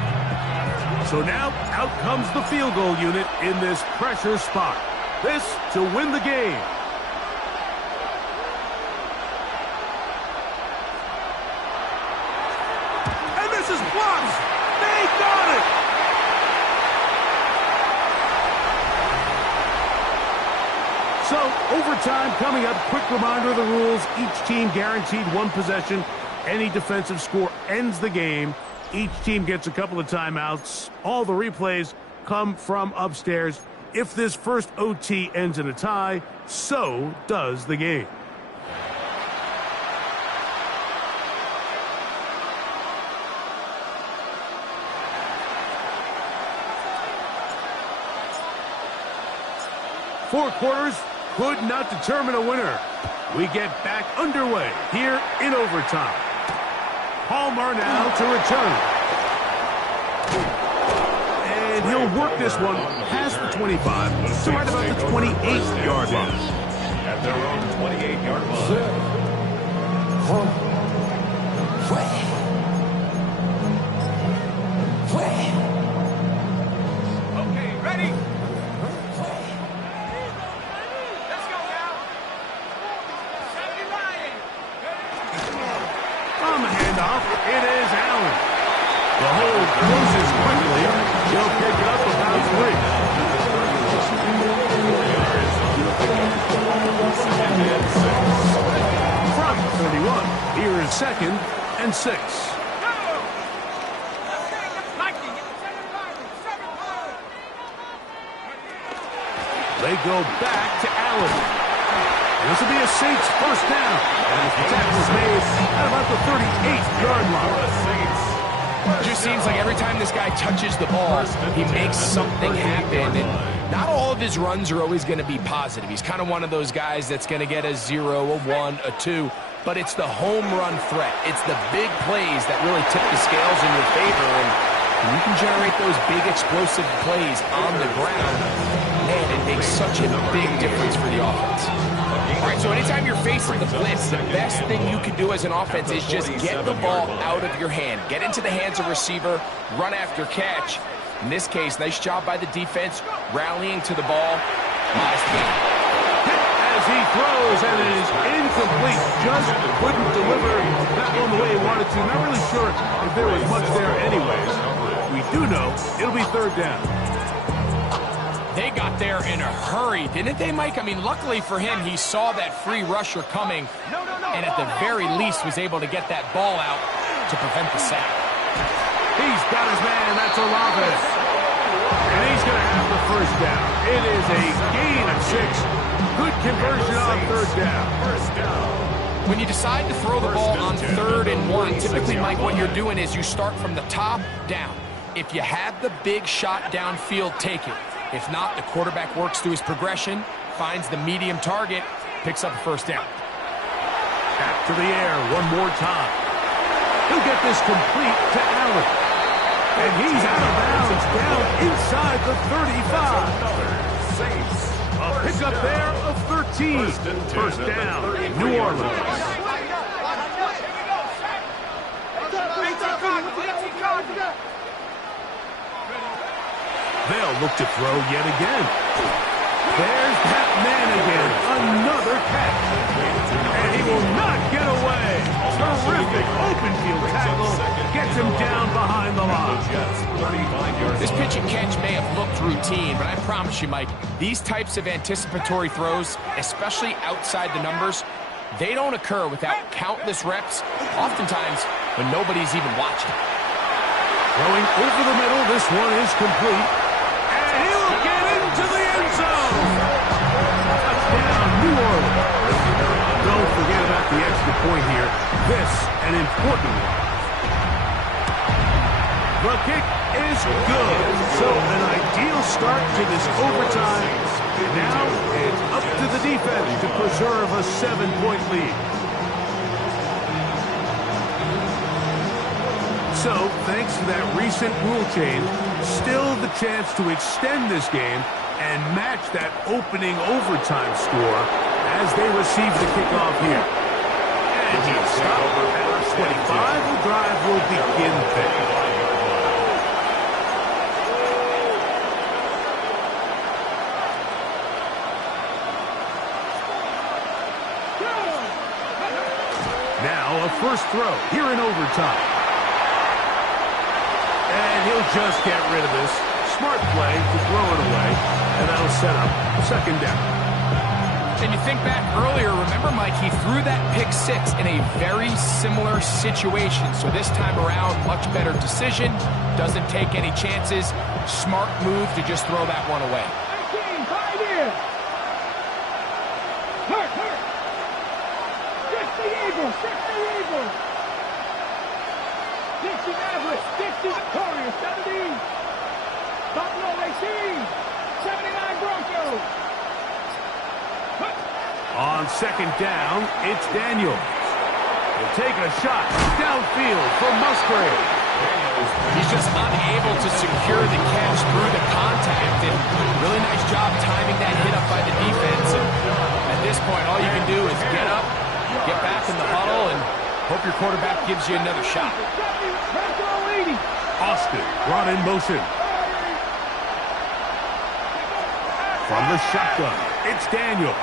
So now, out comes the field goal unit in this pressure spot. This to win the game. This is blocked. They got it. So, overtime coming up. Quick reminder of the rules. Each team guaranteed 1 possession. Any defensive score ends the game. Each team gets a couple of timeouts. All the replays come from upstairs. If this first OT ends in a tie, so does the game. Four quarters could not determine a winner. We get back underway here in overtime. Palmer now to return. And he'll work this one past the 25 to right about the 28-yard line. At their own 28-yard line. Okay, ready? On the handoff, it is Allen. The hold closes quickly. He'll pick up about 3. From 31, here is 2nd and 6. They go back to Allen. This will be a Saints first down. And the tackle is made at about the 38-yard line. It just seems like every time this guy touches the ball, he makes something happen. And not all of his runs are always going to be positive. He's kind of one of those guys that's going to get a 0, a 1, a 2. But it's the home run threat. It's the big plays that really tip the scales in your favor. And when you can generate those big explosive plays on the ground, man, it makes such a big difference for the offense. All right, so anytime you're facing the blitz, the best thing you can do as an offense is just get the ball out of your hand. Get into the hands of receiver, run after catch. In this case, nice job by the defense, rallying to the ball. Modest gain. As he throws, and it is incomplete. Just couldn't deliver that one the way he wanted to. Not really sure if there was much there anyways. We do know it'll be 3rd down. They got there in a hurry, didn't they, Mike? I mean, luckily for him, he saw that free rusher coming, and at the very least was able to get that ball out to prevent the sack. He's got his man. That's Olave. And he's going to have the first down. It is a gain of 6. Good conversion on third down. When you decide to throw the ball on 3rd and 1, typically, Mike, what you're doing is you start from the top down. If you have the big shot downfield, take it. If not, the quarterback works through his progression, finds the medium target, picks up a first down. Back to the air one more time. He'll get this complete to Allen. And he's out of bounds down inside the 35. A pickup there of 13. First down, New Orleans. They'll look to throw yet again. There's that man again. Another catch. And he will not get away. Terrific open field tackle. Gets him down behind the line. This pitch and catch may have looked routine, but I promise you, Mike, these types of anticipatory throws, especially outside the numbers, they don't occur without countless reps, oftentimes when nobody's even watching. Throwing over the middle, this one is complete. And he'll get into the end zone. Touchdown, New Orleans. Don't forget about the extra point here. This, an important one. The kick is good. So an ideal start to this overtime. Now it's up to the defense to preserve a 7-point lead. So, thanks to that recent rule change, still the chance to extend this game and match that opening overtime score as they receive the kickoff here. And he'll stop at 25. The drive will begin there. Now a first throw here in overtime. And he'll just get rid of this. Smart play to throw it away, and that'll set up second down. And you think back earlier, remember, Mike, he threw that pick 6 in a very similar situation. So this time around, much better decision, doesn't take any chances. Smart move to just throw that one away. 19, 5 here. Hurt. 60 Eagles. 60 Mavericks, 60 Victorious, 70 Buffalo AC, 79 Broncos. On second down, it's Daniels. He'll take a shot downfield for Musgrave. He's just unable to secure the catch through the contact, and really nice job timing that hit up by the defense. And at this point, all you can do is get up, get back in the huddle, and hope your quarterback gives you another shot. Austin brought in motion. From the shotgun, it's Daniel.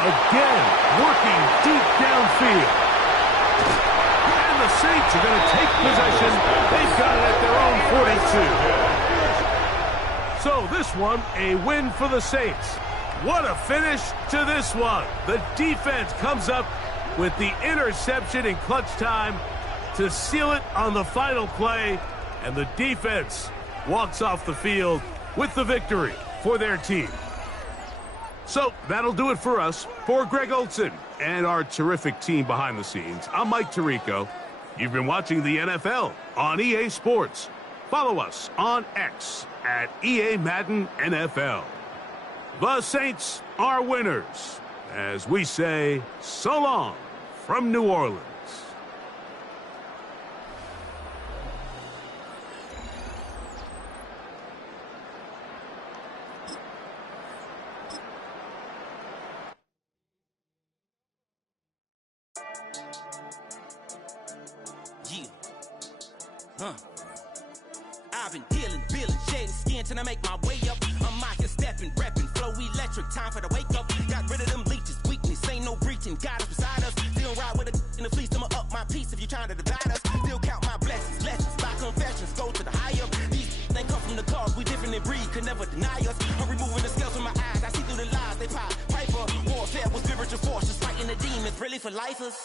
Again, working deep downfield. And the Saints are going to take possession. They've got it at their own 42. So this one, a win for the Saints. What a finish to this one. The defense comes up with the interception in clutch time to seal it on the final play, and the defense walks off the field with the victory for their team. So that'll do it for us. For Greg Olsen and our terrific team behind the scenes, I'm Mike Tirico. You've been watching the NFL on EA Sports. Follow us on X at EA Madden NFL. The Saints are winners, as we say so long from New Orleans. I've been dealing, shedding skin till I make my way up. I'm out here stepping, repping, flow electric, time for the wake up. Got rid of them leeches, weakness, ain't no breaching. God is beside us, still ride with a in the fleece. I'ma up my piece if you're trying to divide us. Still count my blessings, lessons, by confessions, go to the higher. These they come from the cars, we different in breed. can never deny us. I'm removing the scales from my eyes. I see through the lies they pop. Piper, warfare with spiritual forces, fighting the demons, really for lifers.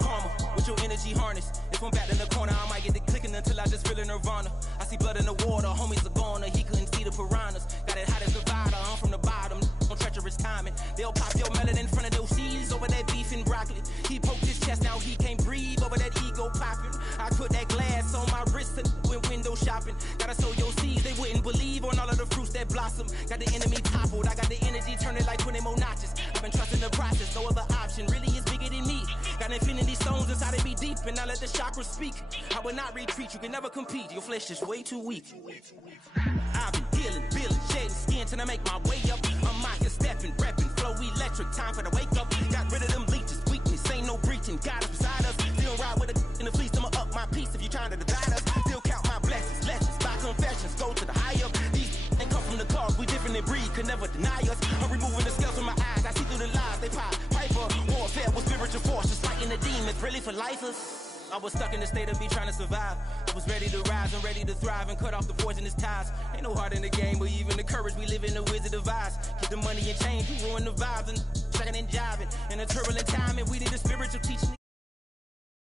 Karma, with your energy harness. If I'm back in the corner, I might get the clicking until I just feel a nirvana. I see blood in the water, homies are gone, he couldn't see the piranhas. Got it hot as Nevada, I'm from the bottom, on treacherous timing. They'll pop your melon in front of those seeds over that beef and broccoli. He poked his chest, now he can't breathe over that ego popping. I put that glass on my wrist and went window shopping. Gotta sow your seeds, they wouldn't believe on all of the fruits that blossom. Got the enemy toppled, I got the energy turning like 20 more notches. I've been trusting the process, no other option really is bigger than me. Got infinity stones inside of me deep, and I let the chakras speak. I will not retreat, you can never compete. Your flesh is way too weak. I've been dealing, shedding skin till I make my way up. I'm out here stepping, repping, flow electric, time for the wake up. Got rid of them leeches, weakness, ain't no breaching. God is beside us, still ride with a in the fleece, I'ma up my piece if you trying to divide us. Still count my blessings, lessons, by confessions, go to the high up. These ain't come from the cars, we different in breed, could never deny us. I'm removing the scales from my eyes, I see through the lies they pop. Piper, warfare with spiritual forces, fighting the demons, really for lifers. I was stuck in the state of me trying to survive. I was ready to rise and ready to thrive and cut off the poisonous ties. Ain't no heart in the game, but even the courage we live in the Wizard of Oz. Get the money and change, we ruin the vibes and tracking and jiving. In a turbulent time, and we need a spiritual teaching.